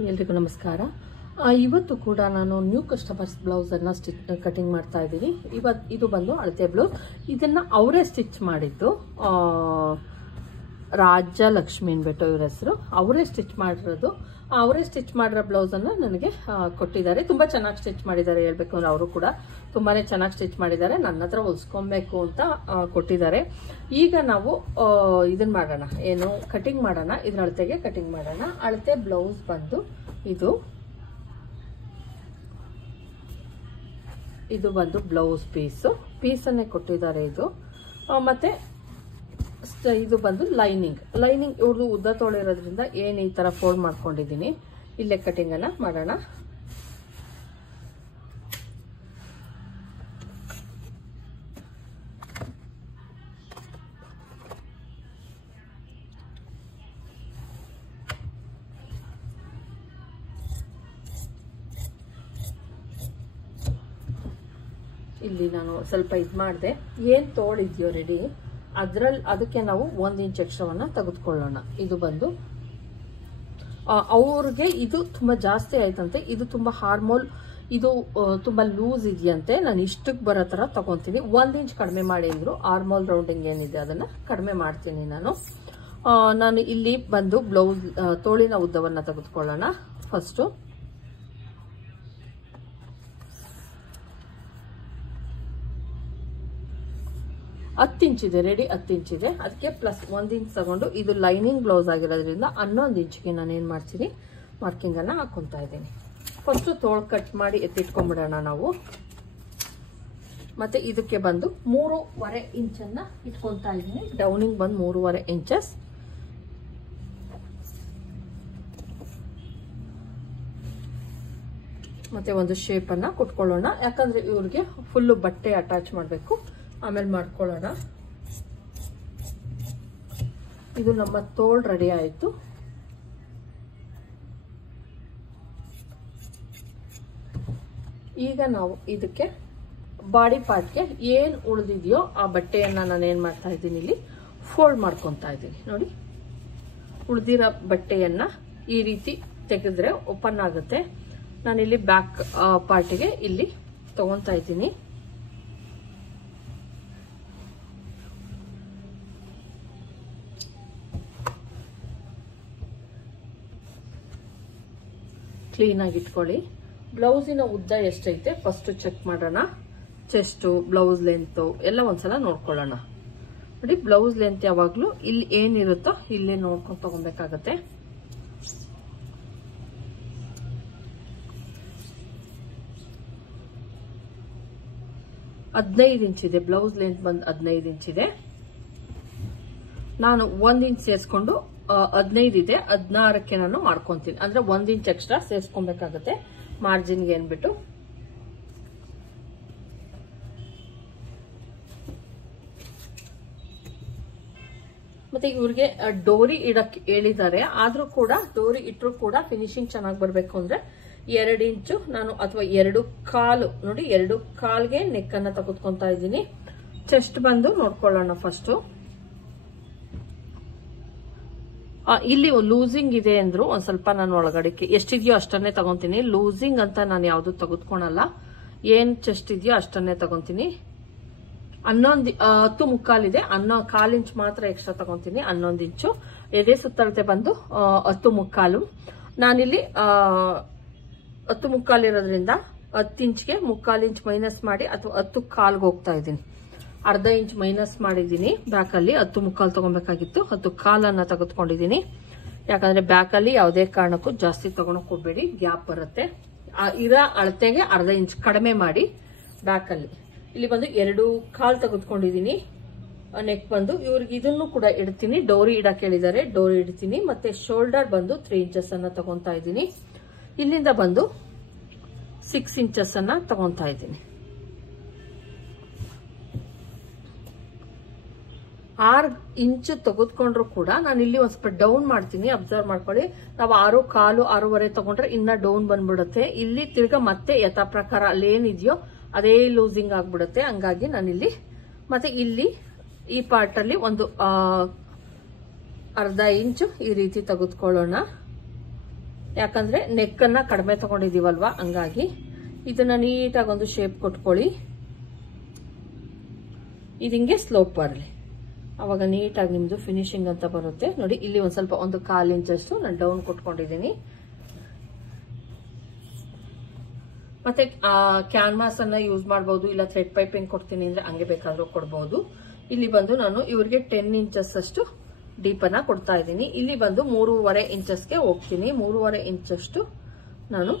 ಎಲ್ರಿಗೂ ನಮಸ್ಕಾರ. ಇವತ್ತು ಕೂಡ ನಾನು ನ್ಯೂ ಕಸ್ಟಮರ್ಸ್ ಬ್ಲೌಸ್ ಅನ್ನ ಕಟಿಂಗ್ ಮಾಡ್ತಾ ಇದ್ದೀನಿ. ಇದು ಬಂದು ಅಳತೆ ಬ್ಲೌಸ್. ಇದನ್ನ ಅವರೇ ಸ್ಟಿಚ್ ಮಾಡಿದ್ದು. ರಾಜಲಕ್ಷ್ಮಿ ಅನ್ಬಿಟ್ಟು ಇವ್ರ ಹೆಸರು. ಅವರೇ ಸ್ಟಿಚ್ ಮಾಡಿರೋದು. ಅವರೇ ಸ್ಟಿಚ್ ಮಾಡಿರೋ ಬ್ಲೌಸ್ ಅನ್ನ ನನಗೆ ಕೊಟ್ಟಿದ್ದಾರೆ. ತುಂಬಾ ಚೆನ್ನಾಗಿ ಸ್ಟಿಚ್ ಮಾಡಿದ್ದಾರೆ. ಹೇಳ್ಬೇಕು ಅಂದ್ರೆ ಅವರು ಕೂಡ ತುಂಬಾನೇ ಚೆನ್ನಾಗಿ ಸ್ಟಿಚ್ ಮಾಡಿದ್ದಾರೆ. ನನ್ನ ಹತ್ರ ಹೊಲ್ಸ್ಕೊಬೇಕು ಅಂತ ಕೊಟ್ಟಿದ್ದಾರೆ. ಈಗ ನಾವು ಇದನ್ನ ಮಾಡೋಣ, ಏನು ಕಟಿಂಗ್ ಮಾಡೋಣ. ಇದ್ರ ಅಳತೆಗೆ ಕಟಿಂಗ್ ಮಾಡೋಣ. ಅಳತೆ ಬ್ಲೌಸ್ ಬಂದು ಇದು ಬಂದು ಬ್ಲೌಸ್ ಪೀಸನ್ನೇ ಕೊಟ್ಟಿದ್ದಾರೆ ಇದು. ಮತ್ತೆ ಇದು ಬಂದು ಲೈನಿಂಗ್ ಇವ್ರದ್ದು ಉದ್ದ ತೊಳಿರೋದ್ರಿಂದ ಏನ್ ಈ ತರ ಫೋಲ್ಡ್ ಮಾಡ್ಕೊಂಡಿದೀನಿ. ಇಲ್ಲೇ ಕಟಿಂಗ್ ಅನ್ನ ಮಾಡೋಣ. ಇಲ್ಲಿ ನಾನು ಸ್ವಲ್ಪ ಇದು ಮಾಡಿದೆ. ಏನ್ ತೋಳಿದ್ಯೋ ರೆಡಿ ಅದಕ್ಕೆ ನಾವು 1 ಇಂಚ್ ಎಕ್ಸ್ಟ್ರಾವನ್ನ ತೆಗೆದುಕೊಳ್ಳೋಣ. ಇದು ಬಂದು ಅವ್ರಿಗೆ ಇದು ತುಂಬಾ ಜಾಸ್ತಿ ಆಯ್ತಂತೆ. ಇದು ತುಂಬಾ ಹಾರ್ಮೋಲ್, ಇದು ತುಂಬಾ ಲೂಸ್ ಇದೆಯಂತೆ. ನಾನು ಇಷ್ಟಕ್ಕೆ ಬರೋ ತರ ತಗೊಂತೀನಿ. 1 ಇಂಚ್ ಕಡಿಮೆ ಮಾಡಿ ಅಂದ್ರು. ಆರ್ಮೋಲ್ ರೌಂಡಿಂಗ್ ಏನಿದೆ ಅದನ್ನ ಕಡಿಮೆ ಮಾಡ್ತೀನಿ ನಾನು ಇಲ್ಲಿ ಬಂದು ಬ್ಲೌಸ್ ತೋಳಿನ ಉದ್ದವನ್ನ ತೆಗೆದುಕೊಳ್ಳೋಣ. ಫಸ್ಟ್ 10 ಇಂಚ್ ಇದೆ, ರೆಡಿ 10 ಇಂಚ್ ಇದೆ. ಅದಕ್ಕೆ ಪ್ಲಸ್ 1 ಇಂಚ್ ತಗೊಂಡು, ಇದು ಲೈನಿಂಗ್ ಬ್ಲೌಸ್ ಆಗಿರೋದ್ರಿಂದ 11 ಇಂಚ್ಗೆ ನಾನು ಏನ್ ಮಾಡ್ತೀನಿ, ಮಾರ್ಕಿಂಗ್ ಅನ್ನ ಹಾಕೊಂತಾ ಇದ್ದೀನಿ. ಫಸ್ಟ್ ತೋಳ್ ಕಟ್ ಮಾಡಿ ಎತ್ತಿಟ್ಕೊಂಡ್ಬಿಡೋಣ ನಾವು. ಮತ್ತೆ ಇದಕ್ಕೆ ಬಂದು 3.5 ಇಂಚನ್ನ ಇಟ್ಕೊಂತಾ ಇದ್ದೀನಿ. ಡೌನಿಂಗ್ ಬಂದು 3.5 ಇಂಚಸ್. ಮತ್ತೆ ಒಂದು ಶೇಪ್ ಅನ್ನ ಕೊಟ್ಕೊಳ್ಳೋಣ. ಯಾಕಂದ್ರೆ ಇವ್ರಿಗೆ ಫುಲ್ ಬಟ್ಟೆ ಅಟ್ಯಾಚ್ ಮಾಡ್ಬೇಕು. ಆಮೇಲೆ ಮಾಡ್ಕೊಳ್ಳೋಣ. ಇದು ನಮ್ಮ ತೋಳ್ ರೆಡಿ ಆಯ್ತು. ಈಗ ನಾವು ಇದಕ್ಕೆ ಬಾಡಿ ಪಾರ್ಟ್ಗೆ ಏನ್ ಉಳಿದಿದೆಯೋ ಆ ಬಟ್ಟೆಯನ್ನ ನಾನು ಏನ್ ಮಾಡ್ತಾ ಇದ್ದೀನಿ, ಇಲ್ಲಿ ಫೋಲ್ಡ್ ಮಾಡ್ಕೊಂತಾ ಇದ್ದೀನಿ. ನೋಡಿ, ಉಳಿದಿರೋ ಬಟ್ಟೆಯನ್ನ ಈ ರೀತಿ ತೆಗೆದ್ರೆ ಓಪನ್ ಆಗುತ್ತೆ. ನಾನಿಲ್ಲಿ ಬ್ಯಾಕ್ ಪಾರ್ಟಿಗೆ ಇಲ್ಲಿ ತಗೊಂತಾ ಇದ್ದೀನಿ. ಕ್ಲೀನ್ ಆಗಿ ಇಟ್ಕೊಳ್ಳಿ. ಬ್ಲೌಸಿನ ಉದ್ದ ಎಷ್ಟೈತೆ ಫಸ್ಟ್ ಚೆಕ್ ಮಾಡೋಣ. ಚೆಸ್ಟ್, ಬ್ಲೌಸ್ ಲೆಂತ್ ಎಲ್ಲ ಒಂದ್ಸಲ ನೋಡ್ಕೊಳ್ಳೋಣ. ನೋಡಿ, ಬ್ಲೌಸ್ ಲೆಂತ್ ಯಾವಾಗ್ಲೂ ಇಲ್ಲಿ ಏನಿರುತ್ತೋ ಇಲ್ಲೇ ನೋಡ್ಕೊಂಡು ತಗೊಬೇಕಾಗತ್ತೆ. ಹದಿನೈದು ಇಂಚ್ ಇದೆ. ಬ್ಲೌಸ್ ಲೆಂತ್ ಬಂದು 15 ಇಂಚ್ ಇದೆ. ನಾನು 1 ಇಂಚ್ ಸೇರಿಸ್ಕೊಂಡು 15 ಇದೆ, 16ಕ್ಕೆ ನಾನು ಮಾಡ್ಕೊಂತೀನಿ. ಅಂದ್ರೆ 1 ಇಂಚ್ ಎಕ್ಸ್ಟ್ರಾ ಸೇರಿಸ್ಕೊಬೇಕಾಗತ್ತೆ ಮಾರ್ಜಿನ್ಗೆ ಅನ್ಬಿಟ್ಟು. ಮತ್ತೆ ಇವ್ರಿಗೆ ಡೋರಿ ಇಡಕ್ ಹೇಳಿದ್ದಾರೆ. ಆದ್ರೂ ಕೂಡ ಡೋರಿ ಇಟ್ರು ಕೂಡ ಫಿನಿಶಿಂಗ್ ಚೆನ್ನಾಗಿ ಬರ್ಬೇಕು ಅಂದ್ರೆ 2 ಇಂಚು ನಾನು ಅಥವಾ 2 ಕಾಲು, ನೋಡಿ 2 ಕಾಲ್ಗೆ ನೆಕ್ ಅನ್ನ ತೆಗೆದುಕೊಂತಾ ಇದ್ದೀನಿ. ಚೆಸ್ಟ್ ಬಂದು ನೋಡ್ಕೊಳ್ಳೋಣ ಫಸ್ಟ್. ಇಲ್ಲಿ ಲೂಸಿಂಗ್ ಇದೆ ಅಂದ್ರು ಒಂದ್ ಸ್ವಲ್ಪ ನಾನು ಒಳಗಡೆಗೆ ಎಷ್ಟಿದೆಯೋ ಅಷ್ಟನ್ನೇ ತಗೊಂತೀನಿ. ಲೂಸಿಂಗ್ ಅಂತ ನಾನು ಯಾವ್ದು ತೆಗೆದುಕೊಳಲ್ಲ. ಏನ್ ಚೆಸ್ಟ್ ಇದೆಯೋ ಅಷ್ಟನ್ನೇ ತಗೊಂತೀನಿ. 10 ಮುಕ್ಕಾಲ್ ಇದೆ. 1 ಇಂಚ್ ಮಾತ್ರ ಎಕ್ಸ್ಟ್ರಾ ತಗೊಂತೀನಿ. 11 ಇಂಚು ಎದೆ ಸುತ್ತಳತೆ ಬಂದು 10 ಮುಕ್ಕಾಲು. ನಾನಿಲ್ಲಿ 10 ಮುಕ್ಕಾಲ್ ಇರೋದ್ರಿಂದ 10 ಇಂಚ್ಗೆ 3/4 ಇಂಚ್ ಮೈನಸ್ ಮಾಡಿ ಅಥವಾ 10 ಕಾಲ್ಗೆ ಹೋಗ್ತಾ ಇದ್ದೀನಿ. ಅರ್ಧ ಇಂಚ್ ಮೈನಸ್ ಮಾಡಿದ್ದೀನಿ. ಬ್ಯಾಕ್ ಅಲ್ಲಿ 10 ಮುಕ್ಕಾಲ್ ತಗೊಬೇಕಾಗಿತ್ತು. 10 ಕಾಲನ್ನ ತೆಗೆದುಕೊಂಡಿದ್ದೀನಿ. ಯಾಕಂದ್ರೆ ಬ್ಯಾಕ್ ಅಲ್ಲಿ ಯಾವುದೇ ಕಾರಣಕ್ಕೂ ಜಾಸ್ತಿ ತಗೊಳಕ್ ಹೋಗ್ಬೇಡಿ, ಗ್ಯಾಪ್ ಬರುತ್ತೆ. ಇರೋ ಅಳತೆಗೆ ಅರ್ಧ ಇಂಚ್ ಕಡಿಮೆ ಮಾಡಿ ಬ್ಯಾಕ್ ಅಲ್ಲಿ. ಇಲ್ಲಿ ಬಂದು 2 ಕಾಲ್ ತೆಗೆದುಕೊಂಡಿದ್ದೀನಿ. ನೆಕ್ ಬಂದು ಇವ್ರಿಗೆ ಇದನ್ನು ಕೂಡ ಇಡ್ತೀನಿ. ಡೋರಿ ಇಡಕ್ ಹೇಳಿದ್ದಾರೆ, ಡೋರಿ ಇಡ್ತೀನಿ. ಮತ್ತೆ ಶೋಲ್ಡರ್ ಬಂದು 3 ಇಂಚಸ್ ಅನ್ನ ತಗೊಂತಾ ಇದ್ದೀನಿ. ಇಲ್ಲಿಂದ ಬಂದು 6 ಇಂಚಸ್ ಅನ್ನ ತಗೊಂತಾ ಇದ್ದೀನಿ. 6 ಇಂಚ್ ತೆಗೆದುಕೊಂಡ್ರು ಕೂಡ ನಾನು ಇಲ್ಲಿ ಒಂದ್ ಸ್ವಲ್ಪ ಡೌನ್ ಮಾಡ್ತೀನಿ. ಅಬ್ಸರ್ವ್ ಮಾಡ್ಕೊಳ್ಳಿ. ನಾವು 6 ಕಾಲು 6.5 ತಗೊಂಡ್ರೆ ಇನ್ನ ಡೌನ್ ಬಂದ್ಬಿಡುತ್ತೆ. ಇಲ್ಲಿ ತಿರ್ಗಾ ಮತ್ತೆ ಯಥಾ ಪ್ರಕಾರ ಅಲ್ಲೇನಿದೆಯೋ ಅದೇ ಲೂಸಿಂಗ್ ಆಗ್ಬಿಡುತ್ತೆ. ಹಂಗಾಗಿ ನಾನಿಲ್ಲಿ ಮತ್ತೆ ಇಲ್ಲಿ ಈ ಪಾರ್ಟ್ ಅಲ್ಲಿ ಒಂದು ಅರ್ಧ ಇಂಚು ಈ ರೀತಿ ತೆಗೆದುಕೊಳ್ಳೋಣ. ಯಾಕಂದ್ರೆ ನೆಕ್ ಅನ್ನ ಕಡಿಮೆ ತಗೊಂಡಿದೀವಲ್ವಾ, ಹಂಗಾಗಿ ಇದನ್ನ ನೀಟಾಗಿ ಒಂದು ಶೇಪ್ ಕೊಟ್ಕೊಳ್ಳಿ. ಇದು ಹಿಂಗೆ ಸ್ಲೋಪ್ ಬರಲಿ, ಅವಾಗ ನೀಟಾಗಿ ನಿಮ್ದು ಫಿನಿಶಿಂಗ್ ಅಂತ ಬರುತ್ತೆ. ನೋಡಿ ಇಲ್ಲಿ ಒಂದ್ ಸ್ವಲ್ಪ 1/4 ಇಂಚಷ್ಟು ನಾನು ಡೌನ್ ಕೊಟ್ಕೊಂಡಿದ್ದೀನಿ. ಮತ್ತೆ ಕ್ಯಾನ್ವಾಸ್ ಅನ್ನ ಯೂಸ್ ಮಾಡಬಹುದು, ಇಲ್ಲ ಥ್ರೆಡ್ ಪೈಪಿಂಗ್ ಕೊಡ್ತೀನಿ ಅಂದ್ರೆ ಹಂಗೆ ಬೇಕಾದ್ರೂ ಕೊಡಬಹುದು. ಇಲ್ಲಿ ಬಂದು ನಾನು ಇವ್ರಿಗೆ 10 ಇಂಚಸ್ ಅಷ್ಟು ಡೀಪ್ ಅನ್ನ ಕೊಡ್ತಾ ಇದ್ದೀನಿ. ಇಲ್ಲಿ ಬಂದು 3.5 ಇಂಚಸ್ಗೆ ಹೋಗ್ತೀನಿ. 3.5 ಇಂಚಷ್ಟು ನಾನು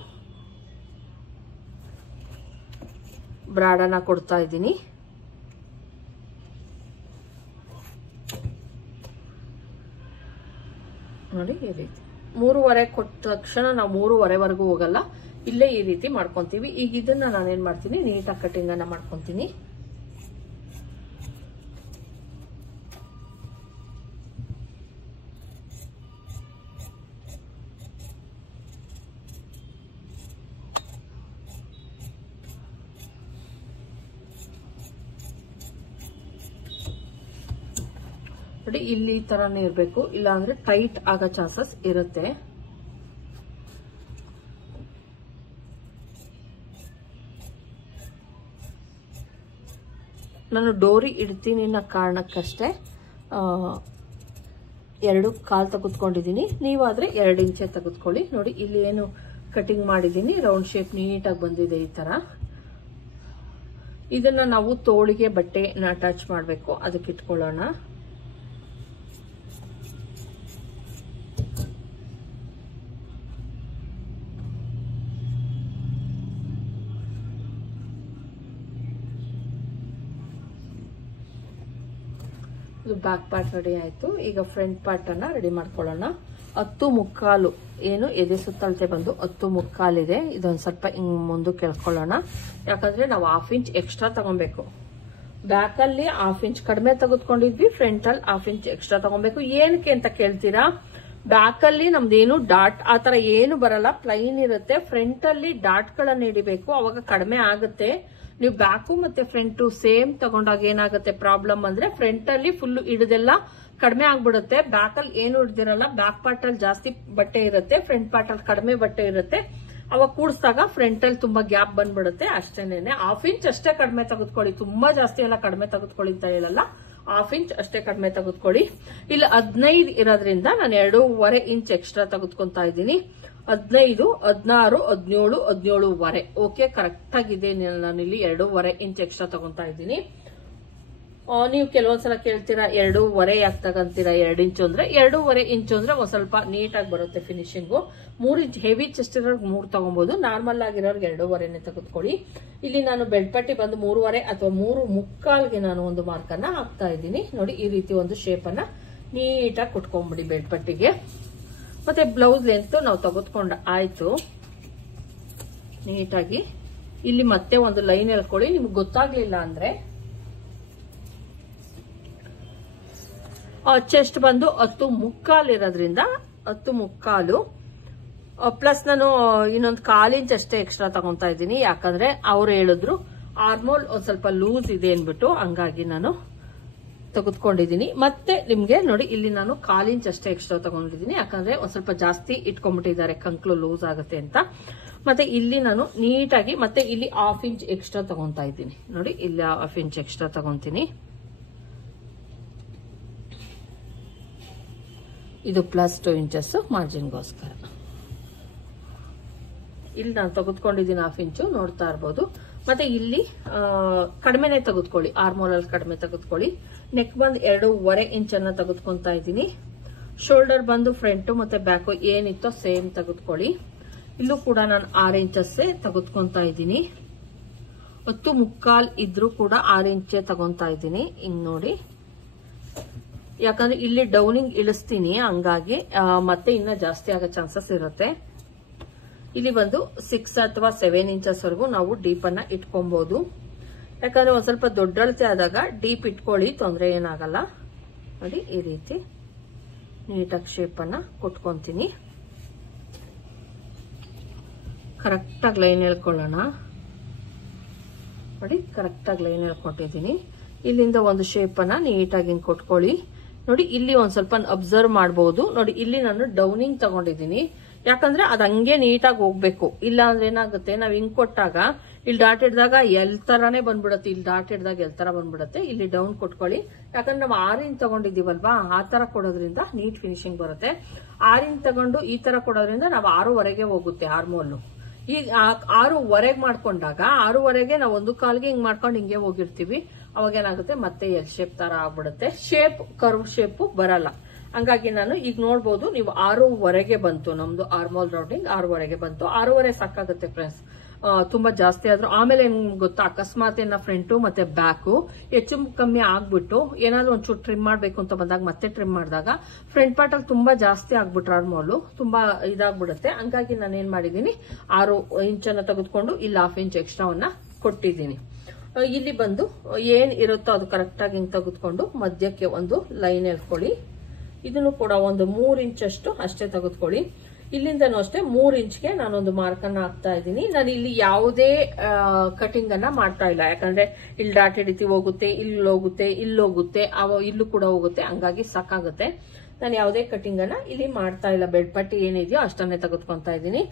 ಬ್ರಾಡ್ ಅನ್ನ ಕೊಡ್ತಾ ಇದ್ದೀನಿ. ನೋಡಿ ಈ ರೀತಿ 3.5 ಕೊಟ್ಟ ತಕ್ಷಣ ನಾವು 3.5ವರೆಗೂ ಹೋಗಲ್ಲ, ಇಲ್ಲೇ ಈ ರೀತಿ ಮಾಡ್ಕೊಂತೀವಿ. ಈಗ ಇದನ್ನ ನಾನೇನ್ ಮಾಡ್ತೀನಿ, ನೀಟಾಗಿ ಕಟಿಂಗ್ ಅನ್ನ ಮಾಡ್ಕೊಂತೀನಿ. ನೋಡಿ ಇಲ್ಲಿ ಈ ತರಾನೇ ಇರ್ಬೇಕು, ಇಲ್ಲ ಅಂದ್ರೆ ಟೈಟ್ ಆಗೋ ಚಾನ್ಸಸ್ ಇರುತ್ತೆ. ನಾನು ಡೋರಿ ಇಡ್ತೀನಿ ಅನ್ನೋ ಕಾರಣಕ್ಕಷ್ಟೇ 2.25 ತೆಗೆದುಕೊಂಡಿದ್ದೀನಿ. ನೀವಾದ್ರೆ 2 ಇಂಚೆ ತೆಗೆದುಕೊಳ್ಳಿ. ನೋಡಿ ಇಲ್ಲಿ ಏನು ಕಟಿಂಗ್ ಮಾಡಿದ್ದೀನಿ, ರೌಂಡ್ ಶೇಪ್ ನೀಟಾಗಿ ಬಂದಿದೆ ಈ ತರ. ಇದನ್ನ ನಾವು ತೋಳಿಗೆ ಬಟ್ಟೆನ ಅಟ್ಯಾಚ್ ಮಾಡಬೇಕು, ಅದಕ್ಕೆ ಇಟ್ಕೊಳ್ಳೋಣ. ಬ್ಯಾಕ್ ಪಾರ್ಟ್ ರೆಡಿ ಆಯ್ತು. ಈಗ ಫ್ರಂಟ್ ಪಾರ್ಟ್ ಅನ್ನ ರೆಡಿ ಮಾಡ್ಕೊಳ್ಳೋಣ. 10.25 ಏನು ಎದೆ ಸುತ್ತಳತೆ ಬಂದು 10.25 ಇದೆ. ಇದೊಂದ್ ಸ್ವಲ್ಪ ಹಿಂಗ್ ಮುಂದಕ್ಕೆ ಎಳ್ಕೊಳ್ಳೋಣ, ಯಾಕಂದ್ರೆ ನಾವು 1/2 ಇಂಚ್ ಎಕ್ಸ್ಟ್ರಾ ತಗೊಬೇಕು. ಬ್ಯಾಕ್ ಅಲ್ಲಿ 1/2 ಇಂಚ್ ಕಡಿಮೆ ತೆಗೆದುಕೊಂಡಿದ್ವಿ, ಫ್ರಂಟ್ ಅಲ್ಲಿ 1/2 ಇಂಚ್ ಎಕ್ಸ್ಟ್ರಾ ತಗೊಬೇಕು. ಏನಕ್ಕೆ ಅಂತ ಕೇಳ್ತೀರಾ? ಬ್ಯಾಕ್ ಅಲ್ಲಿ ನಮ್ದೇನು ಡಾಟ್ ಆತರ ಏನು ಬರಲ್ಲ, ಪ್ಲೈನ್ ಇರುತ್ತೆ. ಫ್ರಂಟ್ ಅಲ್ಲಿ ಡಾಟ್ ಗಳನ್ನ ಹಿಡಿಬೇಕು, ಅವಾಗ ಕಡಿಮೆ ಆಗುತ್ತೆ. ನೀವು ಬ್ಯಾಕು ಮತ್ತೆ ಫ್ರಂಟ್ ಸೇಮ್ ತಗೊಂಡಾಗ ಏನಾಗುತ್ತೆ ಪ್ರಾಬ್ಲಮ್ ಅಂದ್ರೆ, ಫ್ರಂಟ್ ಅಲ್ಲಿ ಫುಲ್ ಹಿಡಿದೆಲ್ಲ ಕಡಿಮೆ ಆಗ್ಬಿಡುತ್ತೆ. ಬ್ಯಾಕ್ ಅಲ್ಲಿ ಏನು ಹಿಡ್ದಿರಲ್ಲ, ಬ್ಯಾಕ್ ಪಾರ್ಟ್ ಅಲ್ಲಿ ಜಾಸ್ತಿ ಬಟ್ಟೆ ಇರುತ್ತೆ, ಫ್ರಂಟ್ ಪಾರ್ಟ್ ಅಲ್ಲಿ ಕಡಿಮೆ ಬಟ್ಟೆ ಇರುತ್ತೆ. ಅವಾಗ ಕೂಡಿಸಿದಾಗ ಫ್ರಂಟ್ ಅಲ್ಲಿ ತುಂಬಾ ಗ್ಯಾಪ್ ಬಂದ್ಬಿಡುತ್ತೆ. ಅಷ್ಟೇನೆ 1/2 ಇಂಚ್ ಅಷ್ಟೇ ಕಡಿಮೆ ತೆಗೆದುಕೊಳ್ಳಿ, ತುಂಬಾ ಜಾಸ್ತಿ ಎಲ್ಲ ಕಡಿಮೆ ತೆಗೆದುಕೊಳ್ಳಿ ಅಂತ ಹೇಳಲ್ಲ. 1/2 ಇಂಚ್ ಅಷ್ಟೇ ಕಡಿಮೆ ತೆಗೆದುಕೊಳ್ಳಿ. ಇಲ್ಲಿ 15 ಇರೋದ್ರಿಂದ ನಾನು 2.25 ಇಂಚ್ ಎಕ್ಸ್ಟ್ರಾ ತೆಗೆದುಕೊಂತಾ ಇದ್ದೀನಿ. 15, 16, 17, 17.5 ಓಕೆ, ಕರೆಕ್ಟ್ ಆಗಿದೆ. ನಾನಿಲ್ಲಿ 2.25 ಇಂಚ್ ಎಕ್ಸ್ಟ್ರಾ ತಗೊಂತಾ ಇದ್ದೀನಿ. ನೀವು ಕೆಲವೊಂದ್ಸಲ ಕೇಳ್ತೀರಾ 2.25 ಯಾಕೆ ತಗೊಂತೀರಾ 2 ಇಂಚು ಅಂದ್ರೆ? 2.25 ಇಂಚು ಅಂದ್ರೆ ಒಂದ್ ಸ್ವಲ್ಪ ನೀಟಾಗಿ ಬರುತ್ತೆ ಫಿನಿಶಿಂಗು. 3 ಇಂಚ್ ಹೆವಿ ಚೆಸ್ಟ್ ಇರೋರ್ಗೆ 3 ತಗೊಬಹುದು, ನಾರ್ಮಲ್ ಆಗಿರೋರ್ಗೆ 2.25ನೇ ತೆಗೆದುಕೊಳ್ಳಿ. ಇಲ್ಲಿ ನಾನು ಬೆಲ್ಟ್ ಪಟ್ಟಿ ಬಂದು 3.25 ಅಥವಾ 3.25ಗೆ ನಾನು ಒಂದು ಮಾರ್ಕ್ ಅನ್ನ ಹಾಕ್ತಾ ಇದ್ದೀನಿ. ನೋಡಿ ಈ ರೀತಿ ಒಂದು ಶೇಪ್ ಅನ್ನ ನೀಟಾಗಿ ಕುಟ್ಕೊಂಡ್ಬಿಡಿ ಬೆಲ್ಟ್ ಪಟ್ಟಿಗೆ. ಮತ್ತೆ ಬ್ಲೌಸ್ ಲೆಂತ್ ನಾವು ತೆಗೆದುಕೊಂಡ ಆಯ್ತು. ನೀಟಾಗಿ ಇಲ್ಲಿ ಮತ್ತೆ ಒಂದು ಲೈನ್ ಎಳ್ಕೊಳ್ಳಿ. ನಿಮ್ಗೆ ಗೊತ್ತಾಗ್ಲಿಲ್ಲ ಅಂದ್ರೆ ಚೆಸ್ಟ್ ಬಂದು 10.25 ಇರೋದ್ರಿಂದ 10.25 ಪ್ಲಸ್ ನಾನು ಇನ್ನೊಂದು 1/4 ಇಂಚ್ ಅಷ್ಟೇ ಎಕ್ಸ್ಟ್ರಾ ತಗೊಂತಾ ಇದ್ದೀನಿ. ಯಾಕಂದ್ರೆ ಅವ್ರು ಹೇಳಿದ್ರು ಆರ್ಮೋಲ್ ಒಂದ್ ಸ್ವಲ್ಪ ಲೂಸ್ ಇದೆ ಅನ್ಬಿಟ್ಟು, ಹಂಗಾಗಿ ನಾನು ತೆಗೆದುಕೊಂಡಿದ್ದೀನಿ. ಮತ್ತೆ ನಿಮ್ಗೆ ನೋಡಿ ಇಲ್ಲಿ ನಾನು 1/4 ಇಂಚ್ ಅಷ್ಟೇ ಎಕ್ಸ್ಟ್ರಾ ತಗೊಂಡಿದ್ದೀನಿ, ಯಾಕಂದ್ರೆ ಒಂದ್ ಸ್ವಲ್ಪ ಜಾಸ್ತಿ ಇಟ್ಕೊಂಡ್ಬಿಟ್ಟಿದ್ದಾರೆ, ಕಂಕ್ಲು ಲೂಸ್ ಆಗುತ್ತೆ ಅಂತ. ಮತ್ತೆ ಇಲ್ಲಿ ನಾನು ನೀಟಾಗಿ ಮತ್ತೆ ಇಲ್ಲಿ 1/2 ಇಂಚ್ ಎಕ್ಸ್ಟ್ರಾ ತಗೊಂತಾ ಇದ್ದೀನಿ. ನೋಡಿ ಇಲ್ಲಿ 1/2 ಇಂಚ್ ಎಕ್ಸ್ಟ್ರಾ ತಗೊಂತೀನಿ. ಇದು ಪ್ಲಸ್ 2 ಇಂಚಸ್ ಮಾರ್ಜಿನ್ಗೋಸ್ಕರ. ಇಲ್ಲಿ ನಾನು ತೆಗೆದುಕೊಂಡಿದ್ದೀನಿ 1/2 ಇಂಚು, ನೋಡ್ತಾ ಇರ್ಬೋದು. ಮತ್ತೆ ಇಲ್ಲಿ ಕಡಿಮೆನೆ ತೆಗೆದುಕೊಳ್ಳಿ, ಆರ್ಮೋಲ್ ಅಲ್ಲಿ ಕಡಿಮೆ ತೆಗೆದುಕೊಳ್ಳಿ. ನೆಕ್ ಬಂದು 2.25 ಇಂಚ್ ಅನ್ನ ತೆಗೆದುಕೊಂತಾ ಇದ್ದೀನಿ. ಶೋಲ್ಡರ್ ಬಂದು ಫ್ರಂಟ್ ಮತ್ತೆ ಬ್ಯಾಕ್ ಏನಿತ್ತೋ ಸೇಮ್ ತೆಗೆದುಕೊಳ್ಳಿ. ಇಲ್ಲೂ ಕೂಡ ನಾನು 6 ಇಂಚಸ್ ತೆಗೆದುಕೊಂತಾ ಇದ್ದೀನಿ. 10.25 ಇದ್ರೂ ಕೂಡ 6 ಇಂಚೆ ತಗೊಂತಾ ಇದ್ದೀನಿ. ಹಿಂಗ್ ನೋಡಿ, ಯಾಕಂದ್ರೆ ಇಲ್ಲಿ ಡೌನಿಂಗ್ ಇಳಿಸ್ತೀನಿ, ಹಂಗಾಗಿ ಮತ್ತೆ ಇನ್ನ ಜಾಸ್ತಿ ಆಗೋ ಚಾನ್ಸಸ್ ಇರುತ್ತೆ. ಇಲ್ಲಿ ಬಂದು 6 ಅಥವಾ 7 ಇಂಚಸ್ ವರೆಗೂ ನಾವು ಡೀಪ್ ಅನ್ನ ಇಟ್ಕೊಬಹುದು. ಯಾಕಂದ್ರೆ ಒಂದ್ ಸ್ವಲ್ಪ ದೊಡ್ಡ ಅಳತೆ ಆದಾಗ ಡೀಪ್ ಇಟ್ಕೊಳ್ಳಿ, ತೊಂದರೆ ಏನಾಗಲ್ಲ. ನೋಡಿ ಈ ರೀತಿ ನೀಟಾಗಿ ಶೇಪ್ ಅನ್ನ ಕೊಟ್ಕೊಂತೀನಿ. ಕರೆಕ್ಟ್ ಆಗಿ ಲೈನ್ ಎಳ್ಕೊಳ್ಳೋಣ. ನೋಡಿ ಕರೆಕ್ಟ್ ಆಗಿ ಲೈನ್ ಎಳ್ಕೊಟ್ಟಿದ್ದೀನಿ. ಇಲ್ಲಿಂದ ಒಂದು ಶೇಪ್ ಅನ್ನ ನೀಟಾಗಿ ಹಿಂಗ್ ಕೊಟ್ಕೊಳ್ಳಿ. ನೋಡಿ ಇಲ್ಲಿ ಒಂದ್ ಸ್ವಲ್ಪ ಅಬ್ಸರ್ವ್ ಮಾಡಬಹುದು. ನೋಡಿ ಇಲ್ಲಿ ನಾನು ಡೌನಿಂಗ್ ತಗೊಂಡಿದ್ದೀನಿ. ಯಾಕಂದ್ರೆ ಅದು ಹಂಗೆ ನೀಟಾಗಿ ಹೋಗ್ಬೇಕು. ಇಲ್ಲ ಅಂದ್ರೆ ಏನಾಗುತ್ತೆ, ನಾವ್ ಹಿಂಗ್ ಕೊಟ್ಟಾಗ ಇಲ್ಲಿ ಡಾಟ್ ಹಿಡ್ದಾಗ ಎಲ್ ತರಾನೇ ಬಂದ್ಬಿಡತ್ತೆ, ಇಲ್ಲಿ ಡಾಟ್ ಹಿಡ್ದಾಗ ಎಲ್ ತರ ಬಂದ್ಬಿಡತ್ತೆ. ಇಲ್ಲಿ ಡೌನ್ ಕೊಟ್ಕೊಳ್ಳಿ, ಯಾಕಂದ್ರೆ ನಾವು 6 ಇಂಚ್ ತಗೊಂಡಿದೀವಲ್ವಾ, ಆ ತರ ಕೊಡೋದ್ರಿಂದ ನೀಟ್ ಫಿನಿಶಿಂಗ್ ಬರುತ್ತೆ. 6 ಇಂಚ್ ತಗೊಂಡು ಈ ತರ ಕೊಡೋದ್ರಿಂದ ನಾವು 6ವರೆಗೆ ಹೋಗುತ್ತೆ ಆರ್ಮೋಲ್. ಈಗ 6ವರೆಗೆ ಮಾಡ್ಕೊಂಡಾಗ 6ವರೆಗೆ ನಾವು 1 ಕಾಲ್ಗೆ ಹಿಂಗ್ ಮಾಡ್ಕೊಂಡು ಹಿಂಗೆ ಹೋಗಿರ್ತೀವಿ. ಅವಾಗ ಏನಾಗುತ್ತೆ, ಮತ್ತೆ ಎಲ್ ಶೇಪ್ ತರ ಆಗ್ಬಿಡುತ್ತೆ, ಶೇಪ್ ಕರ್ವ್ ಶೇಪ್ ಬರಲ್ಲ. ಹಂಗಾಗಿ ನಾನು ಈಗ ನೋಡ್ಬೋದು, ನೀವು 6ವರೆಗೆ ಬಂತು ನಮ್ದು ಆರ್ಮೋಲ್ ರೌಂಡಿಂಗ್, 6ವರೆಗೆ ಬಂತು. 6ವರೆ ಸಾಕಾಗುತ್ತೆ ಫ್ರೆಂಡ್ಸ್. ತುಂಬಾ ಜಾಸ್ತಿ ಆದ್ರೂ ಆಮೇಲೆ ಏನ್ ಗೊತ್ತಾ, ಅಕಸ್ಮಾತ್ ಏನ ಫ್ರಂಟು ಮತ್ತೆ ಬ್ಯಾಕು ಹೆಚ್ಚು ಕಮ್ಮಿ ಆಗ್ಬಿಟ್ಟು ಏನಾದ್ರು ಒಂಚೂರು ಟ್ರಿಮ್ ಮಾಡ್ಬೇಕು ಅಂತ ಬಂದಾಗ ಮತ್ತೆ ಟ್ರಿಮ್ ಮಾಡಿದಾಗ ಫ್ರಂಟ್ ಪಾರ್ಟ್ ಅಲ್ಲಿ ತುಂಬಾ ಜಾಸ್ತಿ ಆಗ್ಬಿಟ್ರೆ ಆರ್ಮೋಲು ತುಂಬಾ ಇದಾಗ್ಬಿಡುತ್ತೆ. ಹಂಗಾಗಿ ನಾನು ಏನ್ ಮಾಡಿದೀನಿ, 6 ಇಂಚನ್ನ ತೆಗೆದುಕೊಂಡು ಇಲ್ಲಿ 1/2 ಇಂಚ್ ಎಕ್ಸ್ಟ್ರಾವನ್ನ ಕೊಟ್ಟಿದ್ದೀನಿ. ಇಲ್ಲಿ ಬಂದು ಏನ್ ಇರುತ್ತೋ ಅದು ಕರೆಕ್ಟ್ ಆಗಿ ಹಿಂಗ್ ತೆಗೆದುಕೊಂಡು ಮಧ್ಯಕ್ಕೆ ಒಂದು ಲೈನ್ ಎಳ್ಕೊಳ್ಳಿ. ಇದನ್ನು ಕೂಡ ಒಂದು 3 ಇಂಚ್ ಅಷ್ಟೇ ತೆಗೆದುಕೊಳ್ಳಿ. ಇಲ್ಲಿಂದನೂ ಅಷ್ಟೇ 3 ಇಂಚ್ಗೆ ನಾನೊಂದು ಮಾರ್ಕ್ ಅನ್ನ ಹಾಕ್ತಾ ಇದ್ದೀನಿ. ನಾನು ಇಲ್ಲಿ ಯಾವುದೇ ಕಟಿಂಗ್ ಅನ್ನ ಮಾಡ್ತಾ ಇಲ್ಲ, ಯಾಕಂದ್ರೆ ಇಲ್ಲಿ ಡಾಟ್ ಹಿಡಿತಿ ಹೋಗುತ್ತೆ, ಇಲ್ಲಿ ಹೋಗುತ್ತೆ, ಇಲ್ಲಿ ಹೋಗುತ್ತೆ, ಇಲ್ಲೂ ಕೂಡ ಹೋಗುತ್ತೆ, ಹಂಗಾಗಿ ಸಾಕಾಗುತ್ತೆ. ನಾನು ಯಾವುದೇ ಕಟಿಂಗ್ ಅನ್ನ ಇಲ್ಲಿ ಮಾಡ್ತಾ ಇಲ್ಲ. ಬೆಡ್ ಪಟ್ಟಿ ಏನಿದೆಯೋ ಅಷ್ಟನ್ನೇ ತೆಗೆದುಕೊಂತಾ ಇದ್ದೀನಿ.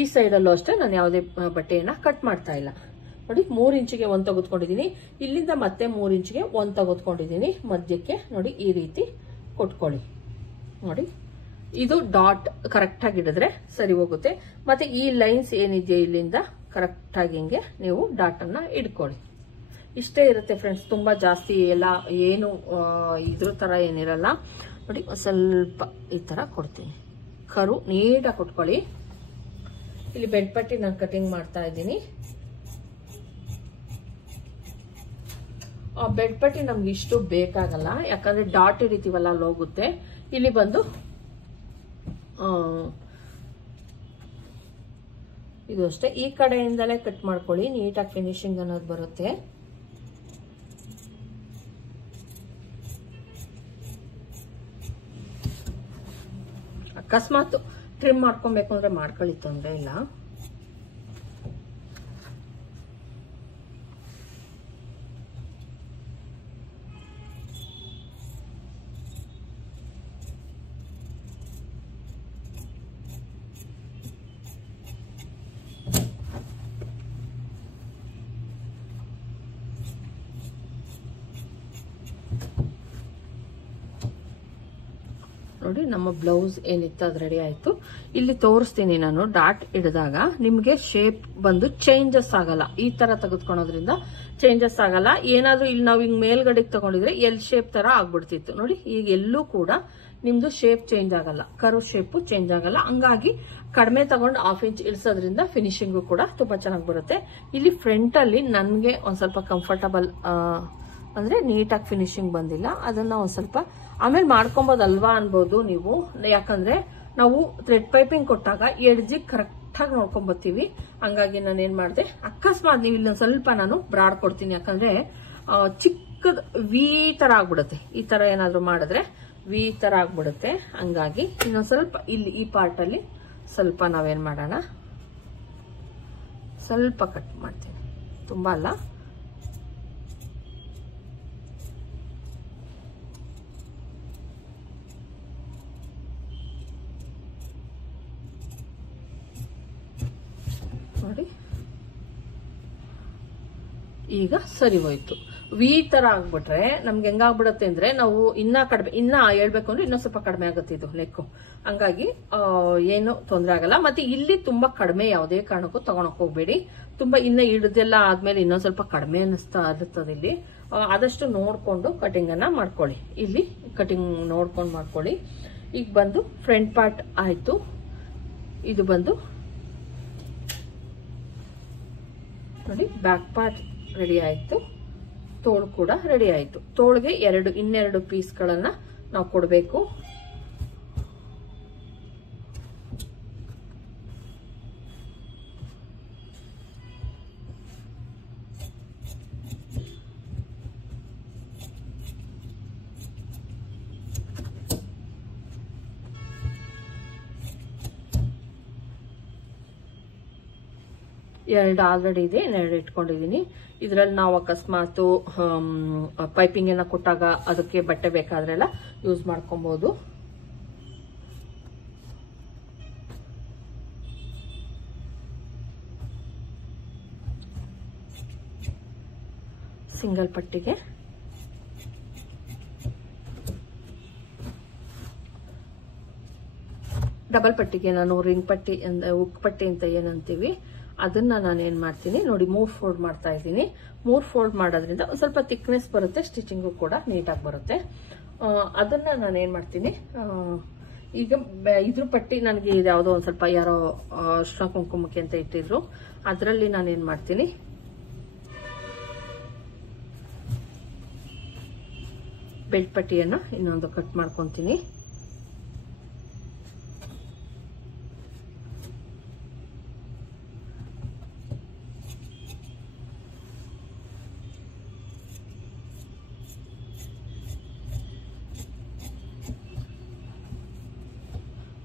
ಈ ಸೈಡ್ ಅಲ್ಲೂ ಅಷ್ಟೇ ನಾನು ಯಾವುದೇ ಬಟ್ಟೆಯನ್ನ ಕಟ್ ಮಾಡ್ತಾ ಇಲ್ಲ. ನೋಡಿ, 3 ಇಂಚಿಗೆ 1 ತೆಗೆದುಕೊಂಡಿದ್ದೀನಿ. ಇಲ್ಲಿಂದ ಮತ್ತೆ 3 ಇಂಚಿಗೆ 1 ತೆಗೆದುಕೊಂಡಿದ್ದೀನಿ. ಮಧ್ಯಕ್ಕೆ ನೋಡಿ ಈ ರೀತಿ ಕೊಟ್ಕೊಳ್ಳಿ. ನೋಡಿ, ಇದು ಡಾಟ್ ಕರೆಕ್ಟ್ ಆಗಿ ಹಿಡಿದ್ರೆ ಸರಿ ಹೋಗುತ್ತೆ. ಮತ್ತೆ ಈ ಲೈನ್ಸ್ ಏನಿದೆಯೋ ಇಲ್ಲಿಂದ ಕರೆಕ್ಟ್ ಆಗಿ ಹಿಂಗೆ ನೀವು ಡಾಟ್ ಅನ್ನ ಇಟ್ಕೊಳ್ಳಿ. ಇಷ್ಟೇ ಇರುತ್ತೆ ಫ್ರೆಂಡ್ಸ್, ತುಂಬಾ ಜಾಸ್ತಿ ಎಲ್ಲ ಏನು ಇದ್ರ ತರ ಏನಿರಲ್ಲ. ನೋಡಿ, ಸ್ವಲ್ಪ ಈ ತರ ಕೊಡ್ತೀನಿ, ಕರು ನೀಟಾಗಿ ಕೊಟ್ಕೊಳ್ಳಿ. ಇಲ್ಲಿ ಬೆಡ್ ಪಟ್ಟಿ ನಾನು ಕಟಿಂಗ್ ಮಾಡ್ತಾ ಇದ್ದೀನಿ. ಬೆಡ್ ಪಟ್ಟಿ ನಮ್ಗೆ ಇಷ್ಟು ಬೇಕಾಗಲ್ಲ, ಯಾಕಂದ್ರೆ ಡಾಟ್ ಹಿಡಿತೀವಲ್ಲ ಅಲ್ಲಿ ಹೋಗುತ್ತೆ. ಇಲ್ಲಿ ಬಂದು ಇದು ಅಷ್ಟೇ, ಈ ಕಡೆಯಿಂದಲೇ ಕಟ್ ಮಾಡ್ಕೊಳ್ಳಿ, ನೀಟಾಗಿ ಫಿನಿಶಿಂಗ್ ಅನ್ನೋದು ಬರುತ್ತೆ. ಅಕಸ್ಮಾತ್ ಟ್ರಿಮ್ ಮಾಡ್ಕೊಬೇಕು ಅಂದ್ರೆ ಮಾಡ್ಕೊಳ್ಳಿ, ತೊಂದರೆ ಇಲ್ಲ. ನೋಡಿ, ನಮ್ಮ ಬ್ಲೌಸ್ ಏನಿತ್ತು ಅದು ರೆಡಿ ಆಯ್ತು. ಇಲ್ಲಿ ತೋರಿಸ್ತೀನಿ ನಾನು, ಡಾಟ್ ಹಿಡಿದಾಗ ನಿಮ್ಗೆ ಶೇಪ್ ಬಂದು ಚೇಂಜಸ್ ಆಗಲ್ಲ. ಈ ತರ ತೆಗೆದುಕೊಳ್ಳೋದ್ರಿಂದ ಚೇಂಜಸ್ ಆಗಲ್ಲ. ಏನಾದ್ರೂ ಇಲ್ಲಿ ನಾವು ಹಿಂಗ್ ಮೇಲ್ಗಡೆಗೆ ತಗೊಂಡಿದ್ರೆ ಎಲ್ ಶೇಪ್ ತರ ಆಗ್ಬಿಡ್ತಿತ್ತು. ನೋಡಿ, ಈಗ ಎಲ್ಲೂ ಕೂಡ ನಿಮ್ದು ಶೇಪ್ ಚೇಂಜ್ ಆಗಲ್ಲ, ಕರ್ವ್ ಶೇಪ್ ಚೇಂಜ್ ಆಗಲ್ಲ. ಹಂಗಾಗಿ ಕಡಿಮೆ ತಗೊಂಡು 1/2 ಇಂಚ್ ಇಳಿಸೋದ್ರಿಂದ ಫಿನಿಶಿಂಗು ಕೂಡ ತುಂಬಾ ಚೆನ್ನಾಗಿ ಬರುತ್ತೆ. ಇಲ್ಲಿ ಫ್ರಂಟ್ ಅಲ್ಲಿ ನನ್ಗೆ ಒಂದ್ ಸ್ವಲ್ಪ ಕಂಫರ್ಟಬಲ್ ಅಂದ್ರೆ ನೀಟಾಗಿ ಫಿನಿಶಿಂಗ್ ಬಂದಿಲ್ಲ, ಅದನ್ನ ಒಂದ್ ಸ್ವಲ್ಪ ಆಮೇಲೆ ಮಾಡ್ಕೊಬೋದಲ್ವಾ ಅನ್ಬೋದು ನೀವು. ಯಾಕಂದ್ರೆ ನಾವು ಥ್ರೆಡ್ ಪೈಪಿಂಗ್ ಕೊಟ್ಟಾಗ ಎಡ್ಜಿಗೆ ಕರೆಕ್ಟ್ ಆಗಿ ನೋಡ್ಕೊಂಬತ್ತೀವಿ. ಹಂಗಾಗಿ ನಾನು ಏನ್ ಮಾಡಿದೆ, ಅಕಸ್ಮಾತ್ ನೀವು ಇಲ್ಲೊಂದ್ ಸ್ವಲ್ಪ ನಾನು ಬ್ರಾಡ್ ಕೊಡ್ತೀನಿ, ಯಾಕಂದ್ರೆ ಚಿಕ್ಕದ್ ವಿ ತರ ಆಗ್ಬಿಡುತ್ತೆ. ಈ ತರ ಏನಾದ್ರು ಮಾಡಿದ್ರೆ ವಿ ತರ ಆಗ್ಬಿಡುತ್ತೆ. ಹಂಗಾಗಿ ಇನ್ನೊಂದ್ ಸ್ವಲ್ಪ ಇಲ್ಲಿ ಈ ಪಾರ್ಟ್ ಅಲ್ಲಿ ಸ್ವಲ್ಪ ನಾವೇನ್ ಮಾಡೋಣ, ಸ್ವಲ್ಪ ಕಟ್ ಮಾಡ್ತೀನಿ, ತುಂಬಾ ಅಲ್ಲ. ನೋಡಿ, ಈಗ ಸರಿ ಹೋಯ್ತು. ವಿ ತರ ಆಗ್ಬಿಟ್ರೆ ನಮ್ಗೆ ಹೆಂಗಾಗ್ಬಿಡತ್ತೆ ಅಂದ್ರೆ, ನಾವು ಇನ್ನ ಹೇಳ್ಬೇಕು ಅಂದ್ರೆ ಇನ್ನೊಂದ್ ಸ್ವಲ್ಪ ಕಡಿಮೆ ಆಗುತ್ತೆ ಇದು ನೆಕ್ಕು. ಹಂಗಾಗಿ ಏನು ತೊಂದರೆ ಆಗಲ್ಲ. ಮತ್ತೆ ಇಲ್ಲಿ ತುಂಬಾ ಕಡಿಮೆ ಯಾವುದೇ ಕಾರಣಕ್ಕೂ ತಗೊಳಕ್ ಹೋಗ್ಬೇಡಿ. ತುಂಬಾ ಇನ್ನ ಹಿಡ್ದೆಲ್ಲ ಆದ್ಮೇಲೆ ಇನ್ನೊಂದ್ ಸ್ವಲ್ಪ ಕಡಿಮೆ ಅನಿಸ್ತಾ ಇರುತ್ತದೆ. ಇಲ್ಲಿ ಆದಷ್ಟು ನೋಡ್ಕೊಂಡು ಕಟಿಂಗ್ ಅನ್ನ ಮಾಡ್ಕೊಳ್ಳಿ. ಇಲ್ಲಿ ಕಟಿಂಗ್ ನೋಡ್ಕೊಂಡು ಮಾಡ್ಕೊಳ್ಳಿ. ಈಗ ಬಂದು ಫ್ರಂಟ್ ಪಾರ್ಟ್ ಆಯ್ತು. ಇದು ಬಂದು ನೋಡಿ, ಬ್ಯಾಕ್ ಪಾರ್ಟ್ ರೆಡಿ ಆಯ್ತು, ತೋಳು ಕೂಡ ರೆಡಿ ಆಯ್ತು. ತೋಳಿಗೆ ಇನ್ನೆರಡು ಪೀಸ್ಗಳನ್ನ ನಾವು ಕೊಡಬೇಕು. ಎರಡು ಆಲ್ರೆಡಿ ಇದೆ, ಇನ್ನೆರಡು ಇಟ್ಕೊಂಡಿದೀನಿ. ಇದ್ರಲ್ಲಿ ನಾವು ಅಕಸ್ಮಾತ್ ಪೈಪಿಂಗ್ ಏನ ಕೊಟ್ಟಾಗ ಅದಕ್ಕೆ ಬಟ್ಟೆ ಬೇಕಾದ್ರೆಲ್ಲ ಯೂಸ್ ಮಾಡ್ಕೊಬಹುದು. ಸಿಂಗಲ್ ಪಟ್ಟಿಗೆ ಡಬಲ್ ಪಟ್ಟಿಗೆ ನಾನು ರಿಂಗ್ ಪಟ್ಟಿ ಉಕ್ ಪಟ್ಟಿ ಅಂತ ಏನಂತೀವಿ ಅದನ್ನ ನಾನು ಏನ್ ಮಾಡ್ತೀನಿ ನೋಡಿ 3 ಫೋಲ್ಡ್ ಮಾಡ್ತಾ ಇದ್ದೀನಿ. 3 ಫೋಲ್ಡ್ ಮಾಡೋದ್ರಿಂದ ಒಂದು ಸ್ವಲ್ಪ ಥಿಕ್ನೆಸ್ ಬರುತ್ತೆ, ಸ್ಟಿಚಿಂಗು ಕೂಡ ನೀಟಾಗಿ ಬರುತ್ತೆ. ಅದನ್ನ ನಾನು ಏನ್ ಮಾಡ್ತೀನಿ, ಈಗ ಇದ್ರ ಪಟ್ಟಿ ನನಗೆ ಯಾವುದೋ ಒಂದು ಸ್ವಲ್ಪ ಯಾರೋ ಅರ್ಶಿನ ಕುಂಕುಮಕ್ಕೆ ಅಂತ ಇಟ್ಟಿದ್ರು, ಅದರಲ್ಲಿ ನಾನು ಏನ್ ಮಾಡ್ತೀನಿ ಬೆಲ್ಟ್ ಪಟ್ಟಿಯನ್ನ ಇನ್ನೊಂದು ಕಟ್ ಮಾಡ್ಕೊಂತೀನಿ.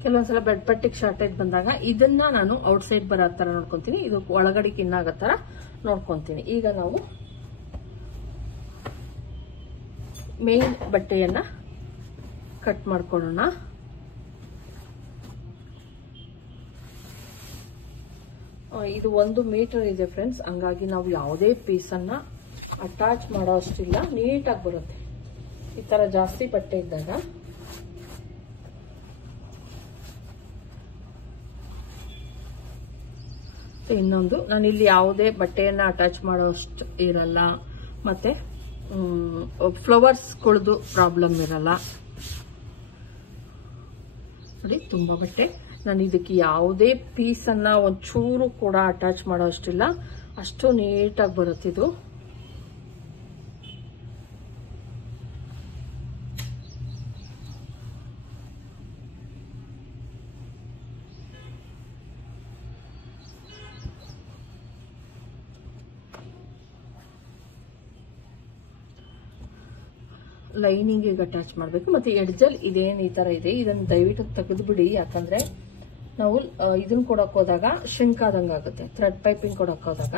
ಕೆಲವೊಂದ್ಸಲ ಬೆಡ್ ಪಟ್ಟಿಗೆ ಶಾರ್ಟೇಜ್ ಬಂದಾಗ ಇದನ್ನ ನಾನು ಔಟ್ಸೈಡ್ ಬರೋ ತರ ನೋಡ್ಕೊಂತೀನಿ, ಇದು ಒಳಗಡೆಗೆ ಇನ್ನಾಗೋ ತರ ನೋಡ್ಕೊಂತೀನಿ. ಈಗ ನಾವು ಮೇನ್ ಬಟ್ಟೆಯನ್ನ ಕಟ್ ಮಾಡ್ಕೊಳ್ಳೋಣ. ಇದು 1 ಮೀಟರ್ ಇದೆ ಫ್ರೆಂಡ್ಸ್, ಹಂಗಾಗಿ ನಾವು ಯಾವುದೇ ಪೀಸನ್ನ ಅಟ್ಯಾಚ್ ಮಾಡೋ ಅಷ್ಟಿಲ್ಲ, ನೀಟಾಗಿ ಬರುತ್ತೆ. ಈ ತರ ಜಾಸ್ತಿ ಬಟ್ಟೆ ಇದ್ದಾಗ ಇನ್ನೊಂದು, ನಾನು ಇಲ್ಲಿ ಯಾವುದೇ ಬಟ್ಟೆಯನ್ನ ಅಟ್ಯಾಚ್ ಮಾಡೋಷ್ಟು ಇರಲ್ಲ, ಮತ್ತೆ ಫ್ಲವರ್ಸ್ಗಳದ್ದು ಪ್ರಾಬ್ಲಮ್ ಇರಲ್ಲ. ನೋಡಿ ತುಂಬಾ ಬಟ್ಟೆ, ನಾನು ಇದಕ್ಕೆ ಯಾವುದೇ ಪೀಸನ್ನ ಒಂಚೂರು ಕೂಡ ಅಟ್ಯಾಚ್ ಮಾಡೋ ಅಷ್ಟಿಲ್ಲ, ಅಷ್ಟು ನೀಟಾಗಿ ಬರುತ್ತೆ ಇದು. ಲೈನಿಂಗ್ ಅಟ್ಯಾಚ್ ಮಾಡಬೇಕು. ಮತ್ತೆ ಎಡ್ಜಲ್ ಇದೇನು ಈ ತರ ಇದೆ, ಇದನ್ನ ದಯವಿಟ್ಟು ತೆಗೆದು ಬಿಡಿ, ಯಾಕಂದ್ರೆ ನಾವು ಇದನ್ನ ಕೊಡಕ್ ಹೋದಾಗ ಶ್ರಿಂಕ್ ಆದಂಗ ಆಗುತ್ತೆ, ಥ್ರೆಡ್ ಪೈಪಿಂಗ್ ಕೊಡಕ್ ಹೋದಾಗ.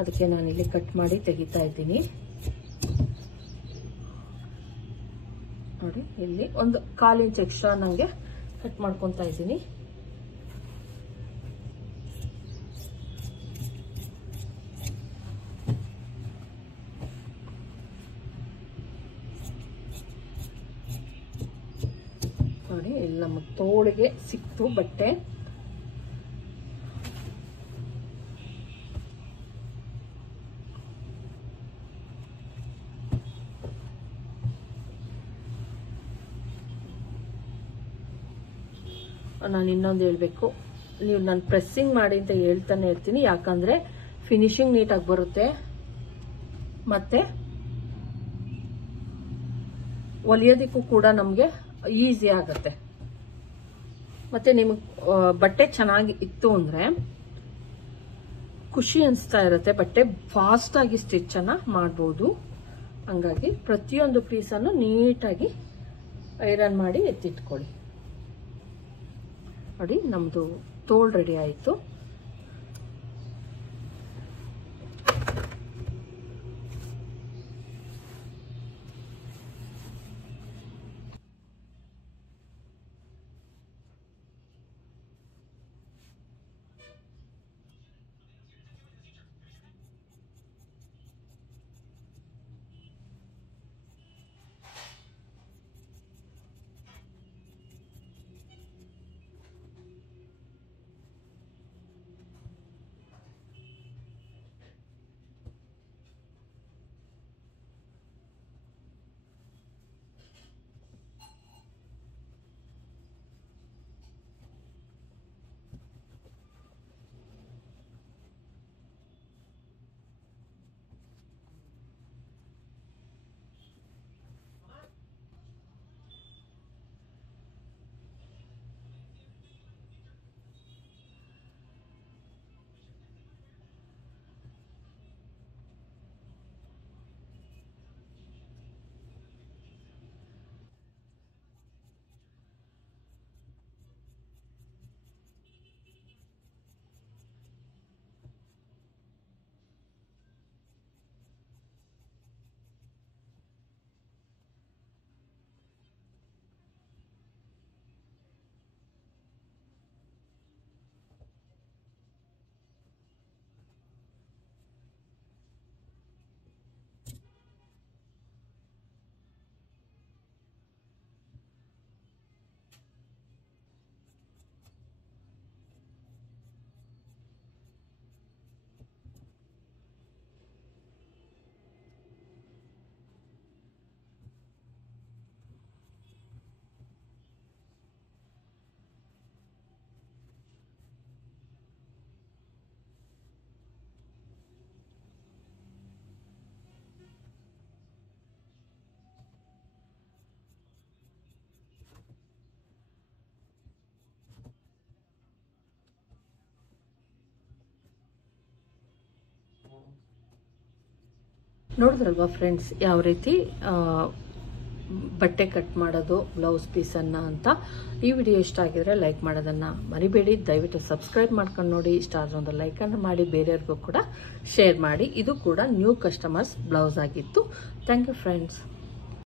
ಅದಕ್ಕೆ ನಾನು ಇಲ್ಲಿ ಕಟ್ ಮಾಡಿ ತೆಗಿತಾ ಇದ್ದೀನಿ. ನೋಡಿ ಇಲ್ಲಿ ಒಂದು 1/4 ಇಂಚ್ ಎಕ್ಸ್ಟ್ರಾ ನಂಗೆ ಕಟ್ ಮಾಡ್ಕೊಂತ ಇದ್ದೀನಿ. ನೋಡಿ ಇಲ್ಲಿ ನಮ್ಮ ತೋಳಿಗೆ ಸಿಕ್ತು ಬಟ್ಟೆ. ನಾನು ಇನ್ನೊಂದು ಹೇಳ್ಬೇಕು, ನೀವು ನಾನು ಪ್ರೆಸ್ಸಿಂಗ್ ಮಾಡಿ ಅಂತ ಹೇಳ್ತಾನೆ ಇರ್ತೀನಿ, ಯಾಕಂದ್ರೆ ಫಿನಿಶಿಂಗ್ ನೀಟಾಗಿ ಬರುತ್ತೆ, ಮತ್ತೆ ಹೊಲಿಯೋದಕ್ಕೂ ಕೂಡ ನಮ್ಗೆ ಈಸಿ ಆಗುತ್ತೆ. ಮತ್ತೆ ನಿಮಗೆ ಬಟ್ಟೆ ಚೆನ್ನಾಗಿ ಇತ್ತು ಅಂದ್ರೆ ಖುಷಿ ಅನಿಸ್ತಾ ಇರುತ್ತೆ, ಬಟ್ಟೆ ಫಾಸ್ಟ್ ಆಗಿ ಸ್ಟಿಚ್ ಅನ್ನ ಮಾಡಬಹುದು. ಹಂಗಾಗಿ ಪ್ರತಿಯೊಂದು ಪೀಸನ್ನು ನೀಟಾಗಿ ಐರನ್ ಮಾಡಿ ಎತ್ತಿಟ್ಕೊಳ್ಳಿ. ನೋಡಿ ನಮ್ದು ತೋಳು ರೆಡಿ ಆಯಿತು. ನೋಡಿದ್ರಲ್ವಾ ಫ್ರೆಂಡ್ಸ್ ಯಾವ ರೀತಿ ಬಟ್ಟೆ ಕಟ್ ಮಾಡೋದು ಬ್ಲೌಸ್ ಪೀಸನ್ನು ಅಂತ. ಈ ವಿಡಿಯೋ ಇಷ್ಟ ಆಗಿದ್ರೆ ಲೈಕ್ ಮಾಡೋದನ್ನು ಮರಿಬೇಡಿ. ದಯವಿಟ್ಟು ಸಬ್ಸ್ಕ್ರೈಬ್ ಮಾಡ್ಕೊಂಡು ನೋಡಿ. ಇಷ್ಟ ಆದ್ರೆ ಒಂದು ಲೈಕನ್ನು ಮಾಡಿ, ಬೇರೆಯವ್ರಿಗೂ ಕೂಡ ಶೇರ್ ಮಾಡಿ. ಇದು ಕೂಡ ನ್ಯೂ ಕಸ್ಟಮರ್ಸ್ ಬ್ಲೌಸ್ ಆಗಿತ್ತು. Thank you friends.